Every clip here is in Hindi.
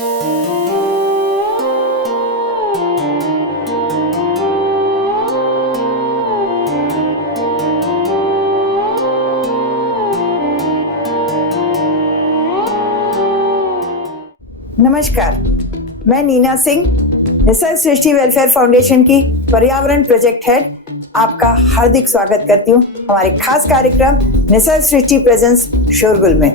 नमस्कार, मैं नीना सिंह, निसर्ग सृष्टि वेलफेयर फाउंडेशन की पर्यावरण प्रोजेक्ट हेड आपका हार्दिक स्वागत करती हूँ हमारे खास कार्यक्रम निसर्ग सृष्टि प्रेजेंस शोरगुल में।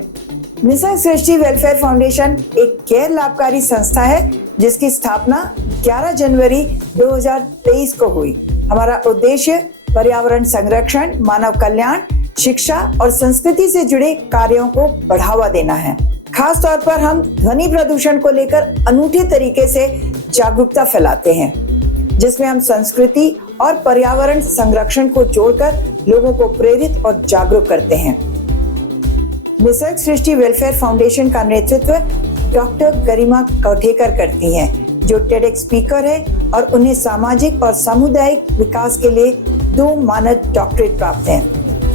निसर्ग सृष्टि वेलफेयर फाउंडेशन एक गैर लाभकारी संस्था है जिसकी स्थापना 11 जनवरी 2023 को हुई। हमारा उद्देश्य पर्यावरण संरक्षण, मानव कल्याण, शिक्षा और संस्कृति से जुड़े कार्यों को बढ़ावा देना है। खास तौर पर हम ध्वनि प्रदूषण को लेकर अनूठे तरीके से जागरूकता फैलाते हैं, जिसमें हम संस्कृति और पर्यावरण संरक्षण को जोड़कर लोगों को प्रेरित और जागरूक करते हैं। निसर्ग सृष्टि वेलफेयर फाउंडेशन का नेतृत्व डॉक्टर गरिमा कौठेकर करती हैं, जो टेडेक्स स्पीकर है और उन्हें सामाजिक और सामुदायिक विकास के लिए 2 मानद डॉक्टरेट प्राप्त हैं।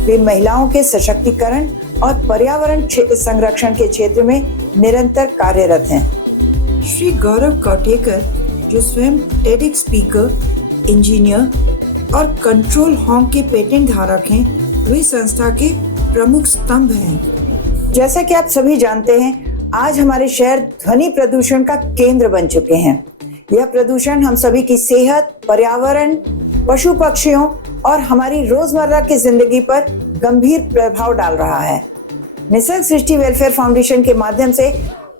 वे महिलाओं के सशक्तिकरण और पर्यावरण संरक्षण के क्षेत्र में निरंतर कार्यरत हैं। श्री गौरव कौठेकर, जो स्वयं टेडेक्स स्पीकर, इंजीनियर और कंट्रोल हॉर्न के पेटेंट धारक हैं, वे संस्था के प्रमुख स्तंभ हैं। जैसा कि आप सभी जानते हैं, आज हमारे शहर ध्वनि प्रदूषण का केंद्र बन चुके हैं। यह प्रदूषण हम सभी की सेहत, पर्यावरण, पशु पक्षियों और हमारी रोजमर्रा की जिंदगी पर गंभीर प्रभाव डाल रहा है। निसर्ग सृष्टि वेलफेयर फाउंडेशन के माध्यम से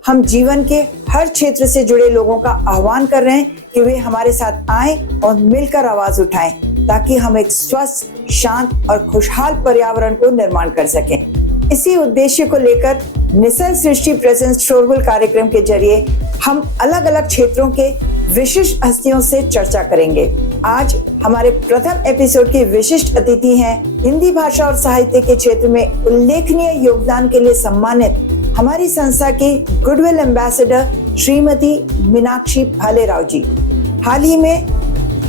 हम जीवन के हर क्षेत्र से जुड़े लोगों का आह्वान कर रहे हैं कि वे हमारे साथ आएं और मिलकर आवाज उठाएं, ताकि हम एक स्वस्थ, शांत और खुशहाल पर्यावरण को निर्माण कर सकें। इसी उद्देश्य को लेकर निसर्ग सृष्टि प्रेजेंस शोरगुल कार्यक्रम के जरिए हम अलग अलग क्षेत्रों के विशिष्ट हस्तियों से चर्चा करेंगे। आज हमारे प्रथम एपिसोड के विशिष्ट अतिथि हैं हिंदी भाषा और साहित्य के क्षेत्र में उल्लेखनीय योगदान के लिए सम्मानित हमारी संस्था की गुडविल एम्बेसडर श्रीमती मीनाक्षी भालेराव जी। हाल ही में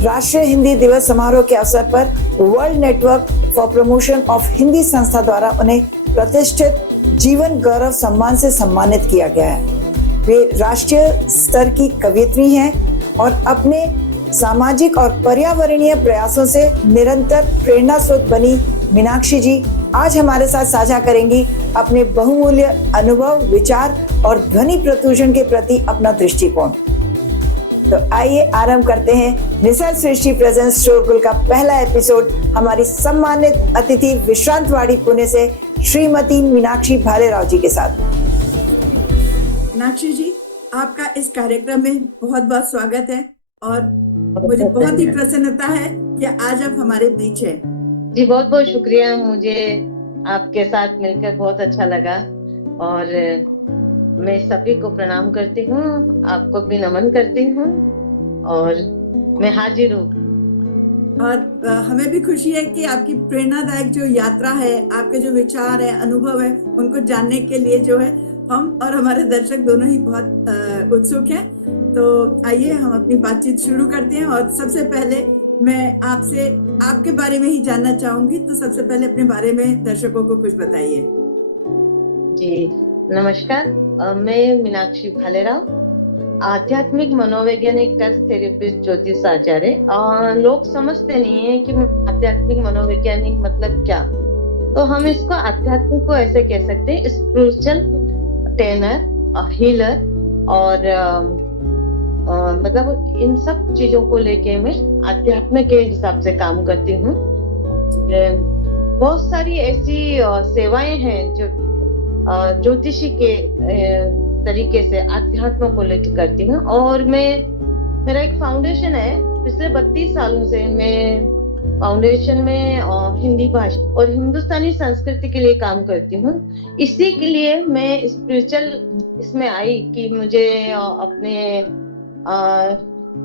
राष्ट्रीय हिंदी दिवस समारोह के अवसर पर world network for promotion of Hindi संस्था द्वारा उन्हें प्रतिष्ठित जीवन गौरव सम्मान से सम्मानित किया गया है। वे राष्ट्रीय स्तर की कवयित्री हैं और अपने सामाजिक और पर्यावरणीय प्रयासों से निरंतर प्रेरणा स्रोत बनी मीनाक्षी जी आज हमारे साथ साझा करेंगी अपने बहुमूल्य अनुभव, विचार और ध्वनि प्रदूषण के प्रति अपना दृष्टिकोण। तो आइए आरंभ करते हैं निसर्ग सृष्टि प्रेजेंस शोरगुल का पहला एपिसोड हमारी सम्मानित अतिथि विश्रांतवाड़ी पुणे से श्रीमती मीनाक्षी भालेराव जी के साथ। मीनाक्षी जी, आपका इस कार्यक्रम में बहुत बहुत स्वागत है और मुझे बहुत ही प्रसन्नता है कि आज आप हमारे बीच हैं। जी बहुत बहुत शुक्रिया, मुझे आपके साथ मिलकर बहुत अच्छा लगा और मैं सभी को प्रणाम करती हूँ, आपको भी नमन करती हूँ और मैं हाजिर हूँ। और हमें भी खुशी है कि आपकी प्रेरणादायक जो यात्रा है, आपके जो विचार है, अनुभव है, उनको जानने के लिए जो है हम और हमारे दर्शक दोनों ही बहुत उत्सुक हैं। तो आइए हम अपनी बातचीत शुरू करते हैं और सबसे पहले मैं आपसे आपके बारे में ही जानना चाहूंगी। तो सबसे पहले अपने बारे में दर्शकों को कुछ बताइए। जी नमस्कार, मैं मीनाक्षी भालेराव, आध्यात्मिक मनोवैज्ञानिक टच थेरेपिस्ट, ज्योतिष आचार्य। लोग समझते नहीं है कि आध्यात्मिक मनोवैज्ञानिक मतलब क्या, तो हम इसको आध्यात्मिक को ऐसे कह सकते हैं, स्पिरिचुअल ट्रेनर, हीलर और मतलब इन सब चीजों को लेके मैं अध्यात्म के हिसाब से काम करती हूँ। बहुत सारी ऐसी सेवाएं हैं जो ज्योतिषी के तरीके से अध्यात्म को लेकर करती हूँ। और मेरा एक फाउंडेशन है, पिछले 32 सालों से मैं फाउंडेशन में हिंदी भाषा और हिंदुस्तानी संस्कृति के लिए काम करती हूँ। इसी के लिए मैं स्पिरिचुअल इसमें आई कि मुझे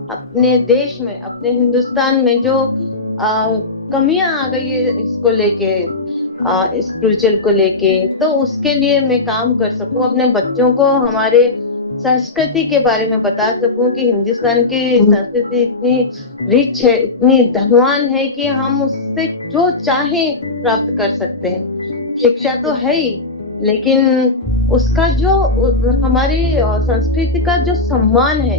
अपने देश में, अपने हिंदुस्तान में जो कमियां आ गई है इसको लेके, स्पिरिचुअल को लेके, तो उसके लिए मैं काम कर सकूं, अपने बच्चों को हमारे संस्कृति के बारे में बता सकूं कि हिंदुस्तान की संस्कृति इतनी रिच है, इतनी धनवान है कि हम उससे जो चाहे प्राप्त कर सकते हैं। शिक्षा तो है ही, लेकिन उसका जो हमारी संस्कृति का जो सम्मान है,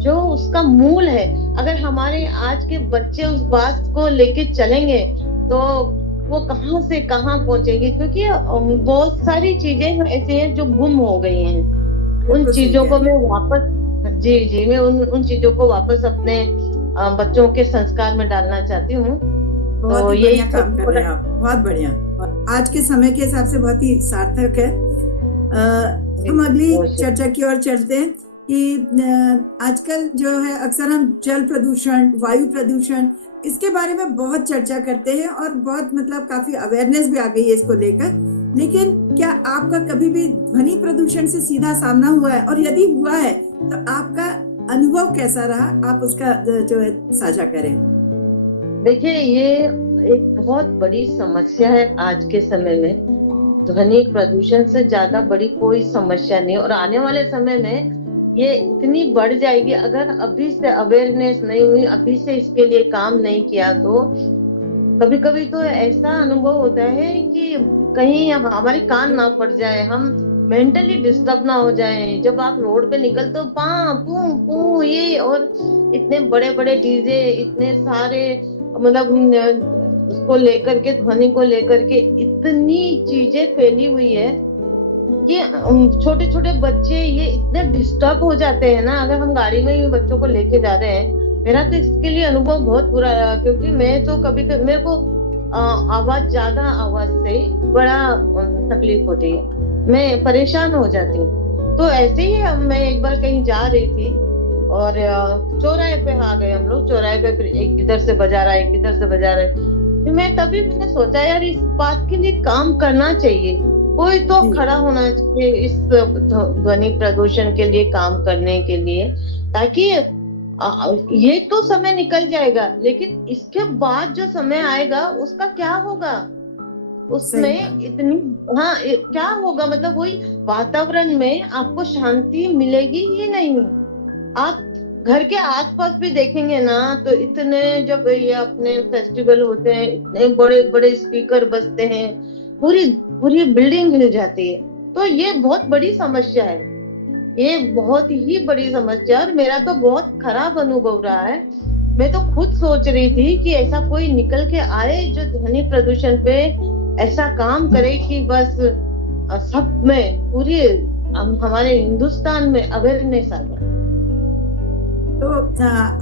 जो उसका मूल है, अगर हमारे आज के बच्चे उस बात को लेके चलेंगे तो वो कहाँ से कहाँ पहुंचेंगे, क्योंकि बहुत सारी चीजें ऐसी हैं जो गुम हो गई हैं। उन बिल्कुल सही चीजों कह को रही मैं हैं। वापस, जी जी, मैं उन चीजों को वापस अपने बच्चों के संस्कार में डालना चाहती हूँ। बहुत तो ही यही बढ़िया काम छोटा कर रहे छोटा। हैं आप, बहुत बढ़िया। और आज के समय के हिसाब से बहुत ही सार्थक है। हम अगली चर्चा की ओर चलते हैं कि आजकल जो है अक्सर हम जल प्रदूषण, वायु प्रदूषण, इसके बारे में बहुत चर्चा करते हैं और बहुत मतलब काफी अवेयरनेस भी आ गई है इसको लेकर। लेकिन क्या आपका कभी भी ध्वनि प्रदूषण से सीधा सामना हुआ है, और यदि हुआ है तो आपका अनुभव कैसा रहा? आप उसका जो है साझा करें। देखिए, ये एक बहुत बड़ी समस्या है आज के समय में। ध्वनि प्रदूषण से ज्यादा बड़ी कोई समस्या नहीं, और आने वाले समय में ये इतनी बढ़ जाएगी अगर अभी से अवेयरनेस नहीं हुई, अभी से इसके लिए काम नहीं किया तो कभी कभी तो ऐसा अनुभव होता है कि कहीं हमारे कान ना फट जाए, हम मेंटली डिस्टर्ब ना हो जाए। जब आप रोड पे निकलते हो, पा पू पू ये, और इतने बड़े बड़े डीजे, इतने सारे, मतलब उसको लेकर के, ध्वनि को लेकर के इतनी चीजें फैली हुई है कि छोटे छोटे बच्चे ये इतने डिस्टर्ब हो जाते हैं ना। अगर हम गाड़ी में ही बच्चों को लेके जा रहे हैं, मेरा तो इसके लिए अनुभव बहुत बुरा रहा, क्योंकि मैं तो कभी कभी मेरे को ज्यादा आवाज से बड़ा तकलीफ होती है, मैं परेशान हो जाती हूँ। तो ऐसे ही मैं एक बार कहीं जा रही थी और चौराहे पे आ गए हम लोग। चौराहे पे फिर एक इधर से बजा रहा है, एक इधर से बजा रहा है। फिर मैंने सोचा, यार इस बात के लिए काम करना चाहिए, कोई तो खड़ा होना चाहिए इस ध्वनि प्रदूषण के लिए काम करने के लिए, ताकि ये तो समय निकल जाएगा, लेकिन इसके बाद जो समय आएगा उसका क्या होगा, उसमें इतनी, हाँ, क्या होगा, मतलब वही वातावरण में आपको शांति मिलेगी ही नहीं। आप घर के आसपास भी देखेंगे ना, तो इतने, जब ये अपने फेस्टिवल होते हैं, इतने बड़े बड़े स्पीकर बजते हैं, पूरी पूरी बिल्डिंग हिल जाती है। तो ये बहुत बड़ी समस्या है, ये बहुत ही बड़ी समस्या है, और मेरा तो बहुत खराब अनुभव रहा है। मैं तो खुद सोच रही थी कि ऐसा कोई निकल के आए जो ध्वनि प्रदूषण पे ऐसा काम करे कि बस सब में, पूरी हमारे हिंदुस्तान में अवेयरनेस आ जाए। तो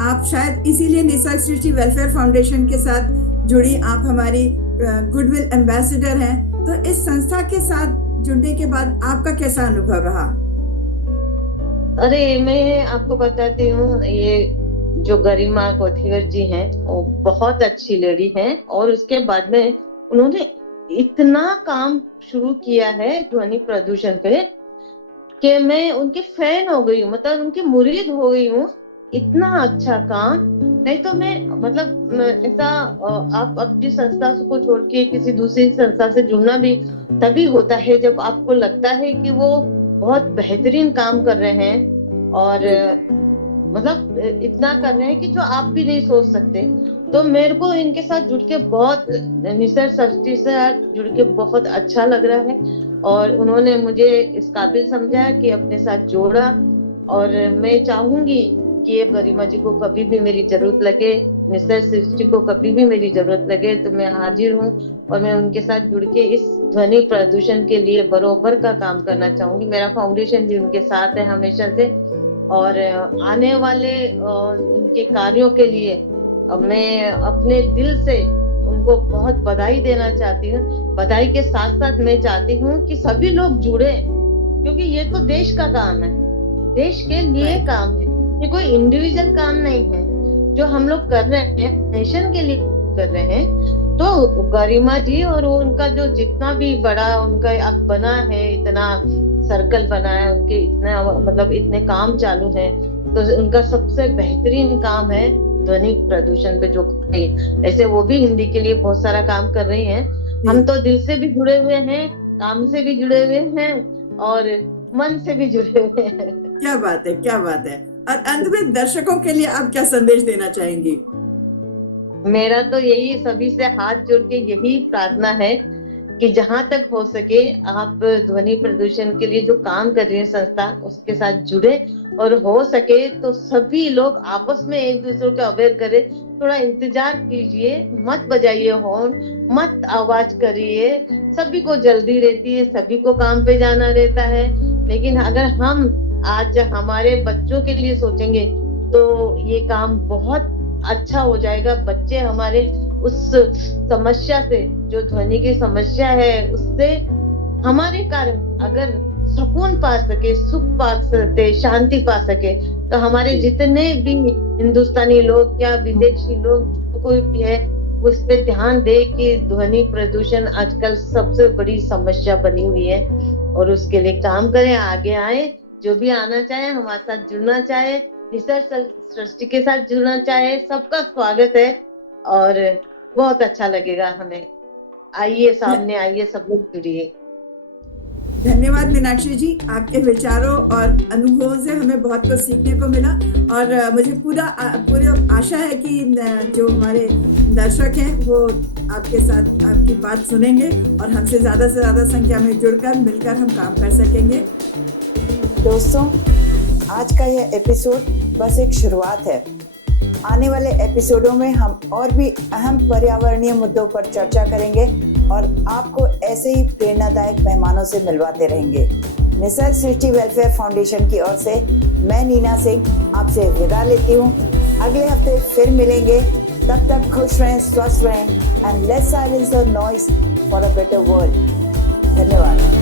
आप शायद इसीलिए निसर्ग सृष्टि वेलफेयर फाउंडेशन के साथ जुड़ी, आप हमारी गुडविल एम्बेसडर हैं। तो इस संस्था के साथ जुड़ने के बाद आपका कैसा अनुभव रहा? अरे, मैं आपको बताती हूँ, ये जो गरिमा कोथिगर जी हैं, वो बहुत अच्छी लेडी हैं, और उसके बाद में उन्होंने इतना काम शुरू किया है ध्वनि प्रदूषण पे कि मैं उनके फैन हो गई हूँ, मतलब उनकी मुरीद हो गई हूँ। इतना अच्छा काम, नहीं तो मैं, मतलब ऐसा, आप अपनी संस्था को छोड़ के किसी दूसरी संस्था से जुड़ना भी तभी होता है जब आपको लगता है कि वो बहुत बेहतरीन काम कर रहे हैं, और मतलब इतना कर रहे हैं कि जो आप भी नहीं सोच सकते। तो मेरे को इनके साथ जुड़ के बहुत, निसर्ग सृष्टि से जुड़ के बहुत अच्छा लग रहा है, और उन्होंने मुझे इस काबिल समझा कि अपने साथ जोड़ा। और मैं चाहूंगी कि ये गरिमा जी को कभी भी मेरी जरूरत लगे, निसर्ग सृष्टि को कभी भी मेरी जरूरत लगे, तो मैं हाजिर हूँ, और मैं उनके साथ जुड़ के इस ध्वनि प्रदूषण के लिए बरोबर का काम करना चाहूंगी। मेरा फाउंडेशन भी उनके साथ है हमेशा से, और आने वाले उनके कार्यों के लिए मैं अपने दिल से उनको बहुत बधाई देना चाहती हूँ। बधाई के साथ साथ मैं चाहती हूँ कि सभी लोग जुड़े, क्योंकि ये तो देश का काम है, देश के लिए काम है, ये कोई इंडिविजुअल काम नहीं है जो हम लोग कर रहे हैं, नेशन के लिए कर रहे हैं। तो गरिमा जी और उनका जो जितना भी बड़ा उनका अब बना है, इतना सर्कल बना है, उनके इतना, मतलब इतने काम चालू है, तो उनका सबसे बेहतरीन काम है ध्वनि प्रदूषण पे जो कर रही है। ऐसे वो भी हिंदी के लिए बहुत सारा काम कर रही हैं। हम तो दिल से भी जुड़े हुए हैं, काम से भी जुड़े हुए हैं, और मन से भी जुड़े हुए हैं। क्या बात है, क्या बात है। और अंत में दर्शकों के लिए आप क्या संदेश देना चाहेंगी? मेरा तो यही, सभी से हाथ जोड़ के यही प्रार्थना है कि जहां तक हो सके आप ध्वनि प्रदूषण के लिए जो काम कर रही है संस्था उसके साथ जुड़े, और हो सके तो सभी लोग आपस में एक दूसरे को अवेयर करें। थोड़ा इंतजार कीजिए, मत बजाइए हॉर्न, मत आवाज करिए। सभी को जल्दी रहती है, सभी को काम पे जाना रहता है, लेकिन अगर हम आज हमारे बच्चों के लिए सोचेंगे तो ये काम बहुत अच्छा हो जाएगा। बच्चे हमारे उस समस्या से, जो ध्वनि की समस्या है, उससे हमारे कारण अगर सुकून पा सके, सुख पा सके, शांति पा सके, तो हमारे जितने भी हिंदुस्तानी लोग या विदेशी लोग, जो कोई भी है, उस पे ध्यान दे कि ध्वनि प्रदूषण आजकल सबसे बड़ी समस्या बनी हुई है, और उसके लिए काम करें, आगे आए। जो भी आना चाहे, हमारे साथ जुड़ना चाहे, रिसर्च सृष्टि के साथ जुड़ना चाहे, सबका स्वागत है और बहुत अच्छा लगेगा हमें। आइए, सामने आइए, सब लोग जुड़िए। धन्यवाद मीनाक्षी जी, आपके विचारों और अनुभवों से हमें बहुत कुछ सीखने को मिला, और मुझे पूरा आशा है कि जो हमारे दर्शक हैं वो आपके साथ आपकी बात सुनेंगे और हमसे ज़्यादा से ज़्यादा संख्या में जुड़कर मिलकर हम काम कर सकेंगे। दोस्तों, आज का यह एपिसोड बस एक शुरुआत है। आने वाले एपिसोडों में हम और भी अहम पर्यावरणीय मुद्दों पर चर्चा करेंगे और आपको ऐसे ही प्रेरणादायक मेहमानों से मिलवाते रहेंगे। निसर्ग सृष्टि वेलफेयर फाउंडेशन की ओर से मैं नीना सिंह आपसे विदा लेती हूँ। अगले हफ्ते फिर मिलेंगे, तब तक खुश रहें, स्वस्थ रहें, and let's silence the noise for a better world. धन्यवाद।